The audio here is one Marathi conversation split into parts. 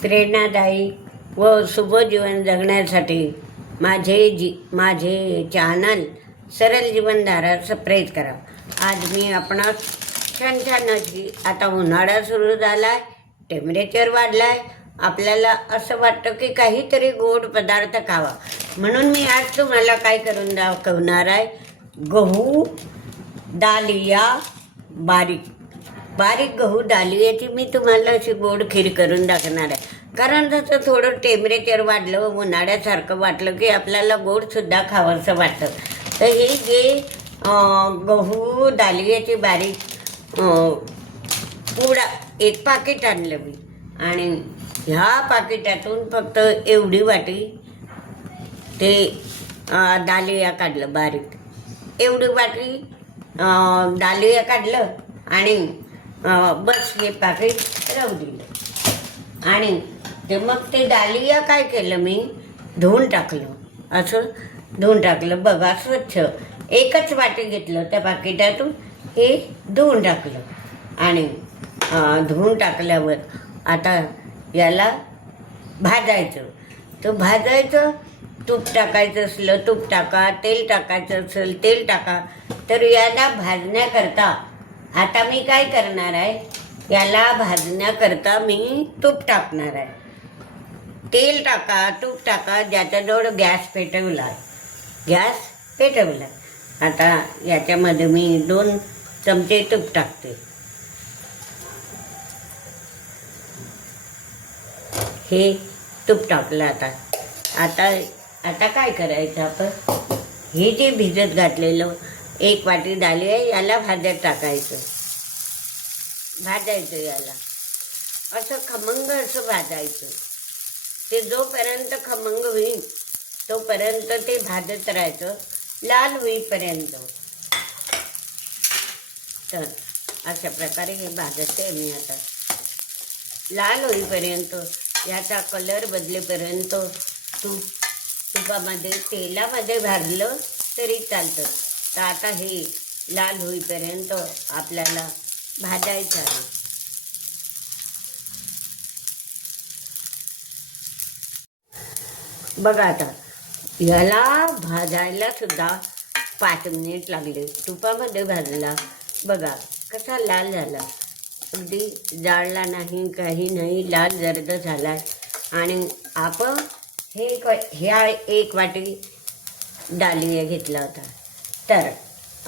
प्रेरणादायी व शुभ जीवन जगण्यासाठी माझे चॅनल सरळ जीवनधारा सबस्क्राईब करा. आज मी आपणास छान छान अशी आता उन्हाळा सुरू झाला आहे, टेम्परेचर वाढला आहे, आपल्याला असं वाटतं की काहीतरी गोड पदार्थ खावा. म्हणून मी आज तुम्हाला काय करून दाखवणार आहे. गहू दालिया बारीक गहू दालियाची मी तुम्हाला अशी गोड खीर करून दाखवणार आहे. कारण जसं थोडं टेम्परेचर वाढलं, उन्हाळ्यासारखं वाटलं की आपल्याला गोडसुद्धा खावंसं वाटतं. तर हे जे गहू दालियाची बारीक पुडा एक पाकिट आणलं मी आणि ह्या पाकिटातून फक्त एवढी वाटी ते दालिया काढलं बारीक, एवढी वाटी दालिया काढलं आणि बस हे पाकिट राहू दिलं. आणि ते मग ते दालिया काय केलं मी धुवून टाकलं, असं धुवून टाकलं. बघा स्वच्छ एकच वाटी घेतलं त्या पाकिटातून, हे धुवून टाकलं. आणि धुवून टाकल्यावर आता याला भाजायचं. तर भाजायचं, तूप टाकायचं असलं तूप टाका, तेल टाकायचं असेल तेल टाका. तर याला भाजण्याकरता आता मी काय करणार आहे, याला भाजण्याकरता मी तूप टाकणार आहे. तेल टाका, तूप टाका, ज्याच्याजवळ गॅस पेटवला. आता याच्यामध्ये मी 2 चमचे तूप टाकते. हे तूप टाकलं. आता काय करायचं, आपण हे जे भिजत घातलेलं 1 वाटी दाली आहे याला भाज्यात टाकायचं. याला असं खमंग असं भाजायचं. ते जोपर्यंत खमंग होईल तोपर्यंत ते भाजत राहायचं, लाल होईपर्यंत. तर अशा प्रकारे हे भाजते मी. आता लाल होईपर्यंत, याचा कलर बदलेपर्यंत तुपामध्ये तेलामध्ये भाजलं तरी चालतं. तर आता हे लाल होईपर्यंत आपल्याला भाजायचं आहे. बघा आता याला भाजायला सुद्धा 5 मिनिट लागले. तुपामध्ये भाजला, बघा कसा लाल झाला, अगदी जाळला नाही, काही नाही, लाल जर्द झाला. आणि आपण ह्या 1 वाटी दालिया घेतला होता. तर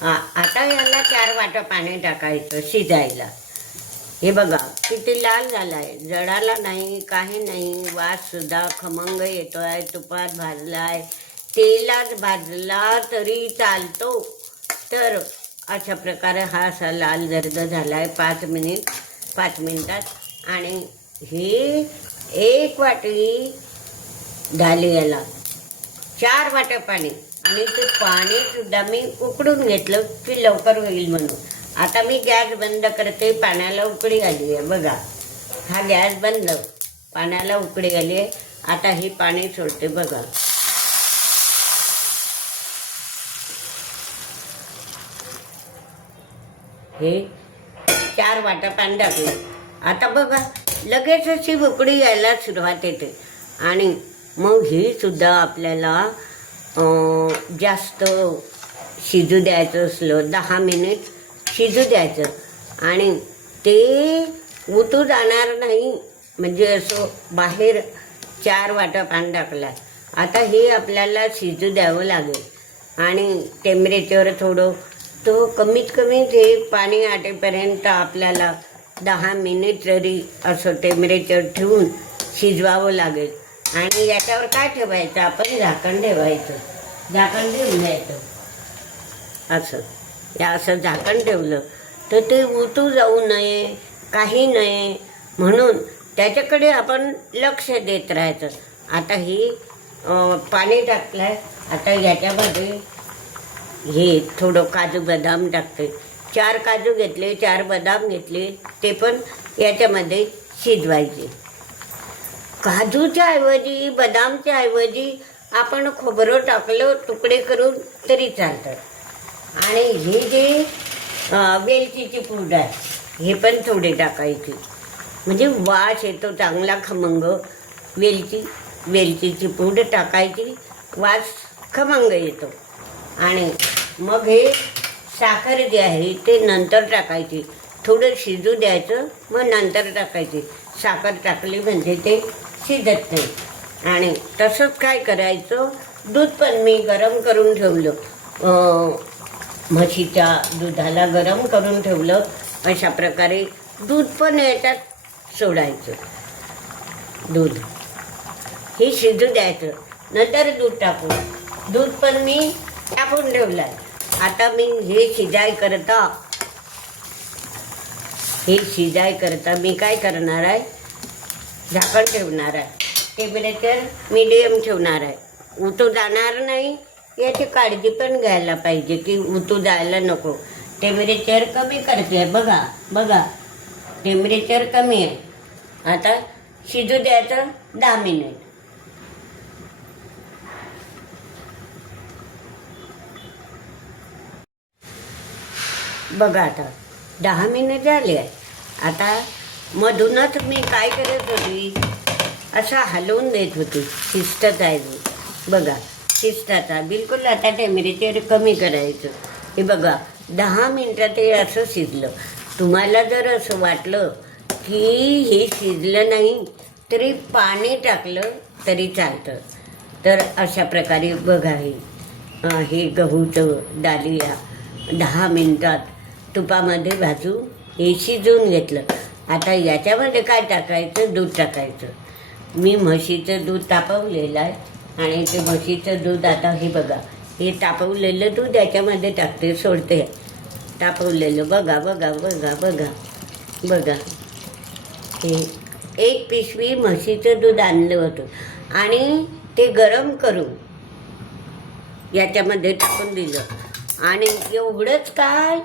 आता याला 4 वाट्या पाणी टाकायचं शिजायला. हे बघा किती लाल झाला आहे, जळाला नाही, काही नाही. वाससुद्धा खमंग येतो आहे, तुपात भाजला आहे, तेलात भाजला तरी चालतो. तर अशा प्रकारे हा असा लाल जर्द झाला आहे 5 मिनिटात. आणि हे 1 वाटी दालियाला 4 वाट्या पाणी, आणि ते पाणीसुद्धा मी उकडून घेतलं की लवकर होईल म्हणून. आता मी गॅस बंद करते, पाण्याला उकळी आली आहे. बघा हा गॅस बंद, पाण्याला उकळी आली आहे. आता हे पाणी सोडते. बघा हे 4 वाट्या पाणी टाकलं. आता बघा लगेच अशी उकळी यायला सुरुवात येते. आणि मग ही सुद्धा आपल्याला जास्त शिजू द्यायचं असलं 10 मिनिट शिजू द्यायचं. आणि ते उतू जाणार नाही, म्हणजे असं बाहेर 4 वाट्या पाणी टाकलं. आता हे आपल्याला शिजू द्यावं लागेल. आणि टेम्परेचर थोडं तो कमीत कमी ते पाणी आटेपर्यंत आपल्याला 10 मिनिट तरी असं टेम्परेचर ठेवून शिजवावं लागेल. आणि याच्यावर काय ठेवायचं, आपण झाकण ठेवायचं. झाकण ठेवून द्यायचं असं झाकण ठेवलं तर ते उतू जाऊ नये, काही नाही, म्हणून त्याच्याकडे आपण लक्ष देत राहायचं. आता ही पाणी टाकलं आहे. आता याच्यामध्ये हे थोडं काजू बदाम टाकते. 4 काजू घेतले, 4 बदाम घेतले, ते पण याच्यामध्ये शिजवायचे. काजूच्या ऐवजी, बदामच्या ऐवजी आपण खोबरं टाकलं तुकडे करून तरी चालतं. आणि हे जे वेलचीची पूड आहे हे पण थोडे टाकायचे. म्हणजे वास येतो चांगला खमंग. वेलचीची पूड टाकायची, वास खमंग येतो. आणि मग हे साखर जे आहे ते नंतर टाकायची, थोडं शिजू द्यायचं, मग नंतर टाकायची. साखर टाकली म्हणजे ते शिजत नाही. आणि तसंच काय करायचं, दूध पण मी गरम करून ठेवलं, म्हशीच्या दुधाला गरम करून ठेवलं. अशा प्रकारे दूध पण याच्यात सोडायचं. दूध हे शिजू द्यायचं, नंतर दूध टाकू. दूध पण मी टाकून ठेवलं आहे. आता मी हे शिजाय करता मी काय करणार आहे, झाकण ठेवणार आहे. टेम्परेचर मीडियम ठेवणार आहे. उतू जाणार नाही याची काळजी पण घ्यायला पाहिजे की उतू जायला नको. टेम्परेचर कमी करते, बघा टेम्परेचर कमी आहे. आता शिजू द्यायचं 10 मिनिट. बघा आता 10 मिनिट झाले आहे. आता मधूनच मी काय करत होती, असा हलवून देत होती. शिजत आहे बघा, शिजताचा बिलकुल. आता टेम्परेचर कमी करायचं. हे बघा 10 मिनिटात हे असं शिजलं. तुम्हाला जर असं वाटलं की हे शिजलं नाही तरी पाणी टाकलं तरी चालतं. तर अशा प्रकारे बघा हे गहूचं दालिया 10 मिनिटात तुपामध्ये भाजून हे शिजवून घेतलं. आता याच्यामध्ये काय टाकायचं, दूध टाकायचं. मी म्हशीचं दूध तापवलेलं आहे आणि ते म्हशीचं दूध आता हे बघा, हे तापवलेलं दूध याच्यामध्ये टाकते, सोडते. तापवलेलं बघा हे 1 पिशवी म्हशीचं दूध आणलं होतं आणि ते गरम करून याच्यामध्ये टाकून दिलं. आणि एवढंच काय,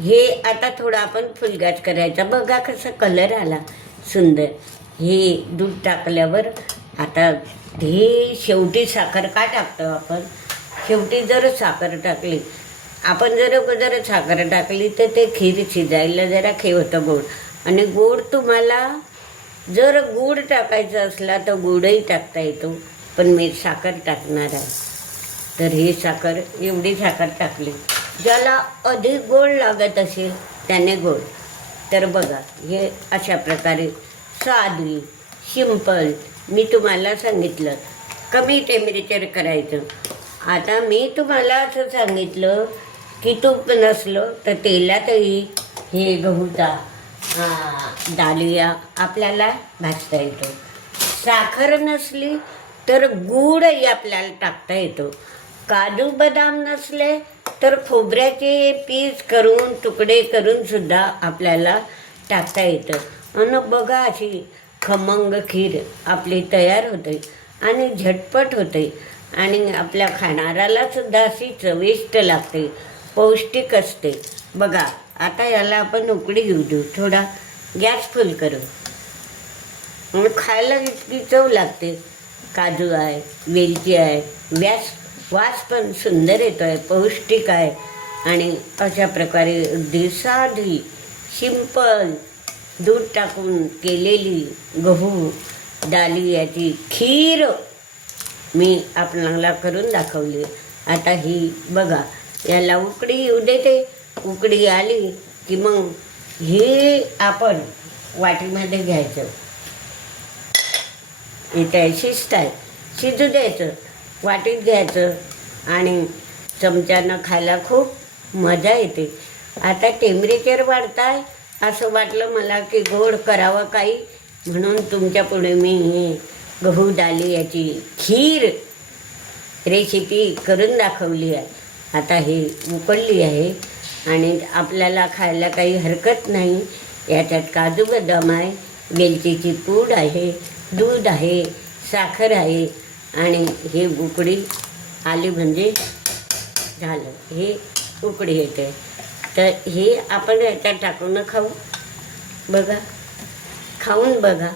हे आता थोडं आपण फुलगॅस करायचा. बघा कसा कलर आला सुंदर. हे दूध टाकल्यावर आता हे शेवटी साखर का टाकतो आपण, शेवटी जर साखर टाकली आपण, जर साखर टाकली तर ते खीर शिजायला जरा होतं गोड. आणि गोड तुम्हाला जर गूळ टाकायचा असला तर गूळही टाकता येतो, पण मी साखर टाकणार आहे. तर ही साखर, एवढी साखर टाकली. ज्याला अधिक गोड लागत असेल त्याने गोड. तर बघा हे अशा प्रकारे साधी सिंपल मी तुम्हाला सांगितलं कमी टेम्परेचर करायचं. आता मी तुम्हाला असं सांगितलं की तूप नसलं तर तेलातही हे गहूचा दालिया आपल्याला भाजता येतो. साखर नसली तर गूळही आपल्याला टाकता येतो. काजू बदाम नसले तर खोबऱ्याचे पीस करून, तुकडे करून सुद्धा आपल्याला टाकता येतं. आणि बघा अशी खमंग खीर आपली तयार होते आणि झटपट होते आणि आपल्या खाणाऱ्याला सुद्धा अशी चविष्ट लागते, पौष्टिक असते. बघा आता याला आपण उकळी घेऊ देऊ, थोडा गॅस फुल करू. मग खायला इतकी चव लागते. काजू आहे, वेलची आहे, वास पण सुंदर येतो आहे, पौष्टिक आहे. आणि अशा प्रकारे अगदी साधी सिंपल दूध टाकून केलेली गहू दालियाची खीर मी आपल्याला करून दाखवली. आता ही बघा, याला उकळी येऊ देते. उकळी आली की मग हे आपण वाटीमध्ये घ्यायचं. इथे शिजू द्यायचं, वाटीत घ्यायचं आणि चमच्यानं खायला खूप मजा येते. आता टेम्परेचर वाढताय असं वाटलं मला की गोड करावं काही, म्हणून तुमच्या पुढे मी ही गहू दालियाची खीर रेसिपी करून दाखवली आहे. आता ही उकळली आहे आणि आपल्याला खायला काही हरकत नाही. याच्यात काजू बदाम आहे, वेलचीची पूड आहे, दूध आहे, साखर आहे आणि हे उकळी आली म्हणजे झालं. हे उकळी येते. तर हे आपण याच्यात टाकून खाऊ. बघा, खाऊन बघा,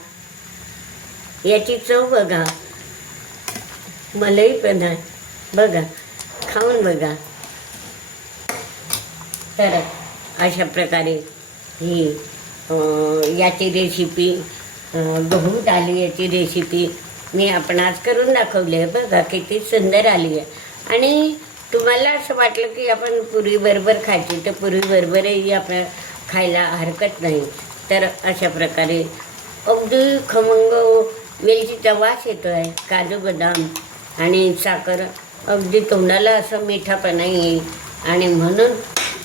याची चव बघा, मलाही पण आहे. बघा, खाऊन बघा. तर अशा प्रकारे ही याची रेसिपी, गहू डाली याची रेसिपी मी आपणास करून दाखवली आहे. बघा किती सुंदर आली आहे. आणि तुम्हाला असं वाटलं की आपण पुरीबरोबर खायची तर पुरीबरोबरही आपण खायला हरकत नाही. तर अशा प्रकारे अगदी खमंग वेलचीचा वास येतो आहे, काजू बदाम आणि साखर, अगदी तोंडाला असं मिठापणा येईल. आणि म्हणून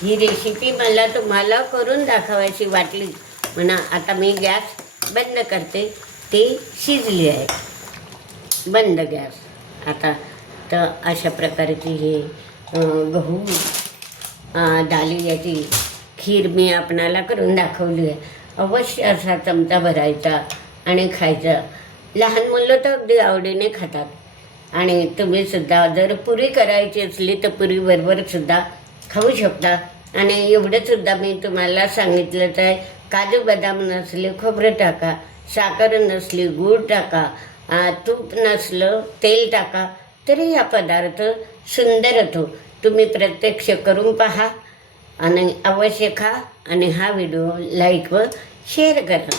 ही रेसिपी मला तुम्हाला करून दाखवायची वाटली म्हणा. आता मी गॅस बंद करते. ती शिजली आहे. बंद गॅस. आता तर अशा प्रकारची हे गहू डाली याची खीर मी आपणाला करून दाखवली आहे. अवश्य असा चमचा भरायचा आणि खायचा. लहान मुलं तर अगदी आवडीने खातात. आणि तुम्हीसुद्धा जर पुरी करायची असली तर पुरीबरोबर सुद्धा खाऊ शकता. आणि एवढंसुद्धा मी तुम्हाला सांगितलंच आहे, काजू बदाम नसले खोबरं टाका, साखर नसली गूळ टाका, तूप नसलं तेल टाका, तरी हा पदार्थ सुंदर होतो. तुम्ही प्रत्यक्ष करून पहा आणि अवश्य खा. आणि हा व्हिडिओ लाईक व शेअर करा.